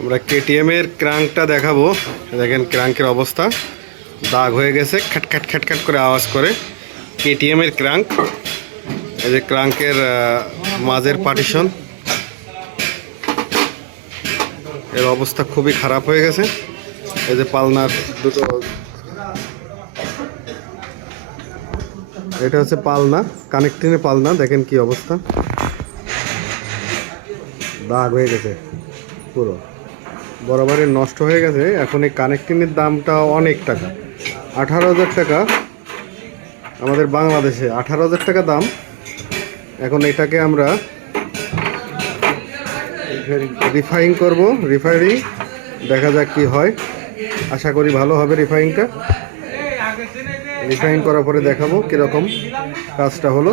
আমরা কেটিএম এর ক্রাঙ্কটা দেখাবো। দেখেন ক্রাঙ্কের অবস্থা, দাগ হয়ে গেছে, খ্যাটখ্যাট খ্যাটখ্যাট করে আওয়াজ করে। কেটিএম এর ক্রাঙ্ক, এই যে ক্রাঙ্কের মাঝের পার্টিশন, এর অবস্থা খুবই খারাপ হয়ে গেছে। এই যে পালনার দুটো, এটা হচ্ছে পালনা, কানেক্টিংয়ের পালনা, দেখেন কি অবস্থা, দাগ হয়ে গেছে পুরো, বরাবরের নষ্ট হয়ে গেছে। এখন এই কানেক্টিংয়ের দামটা অনেক টাকা, 18,000 টাকা আমাদের বাংলাদেশে, 18,000 টাকা দাম। এখন এটাকে আমরা রিফাইন করব, রিফাইনিং দেখা যাক কি হয়। আশা করি ভালো হবে রিফাইনটা। রিফাইন করার পরে দেখাবো কীরকম কাজটা হলো।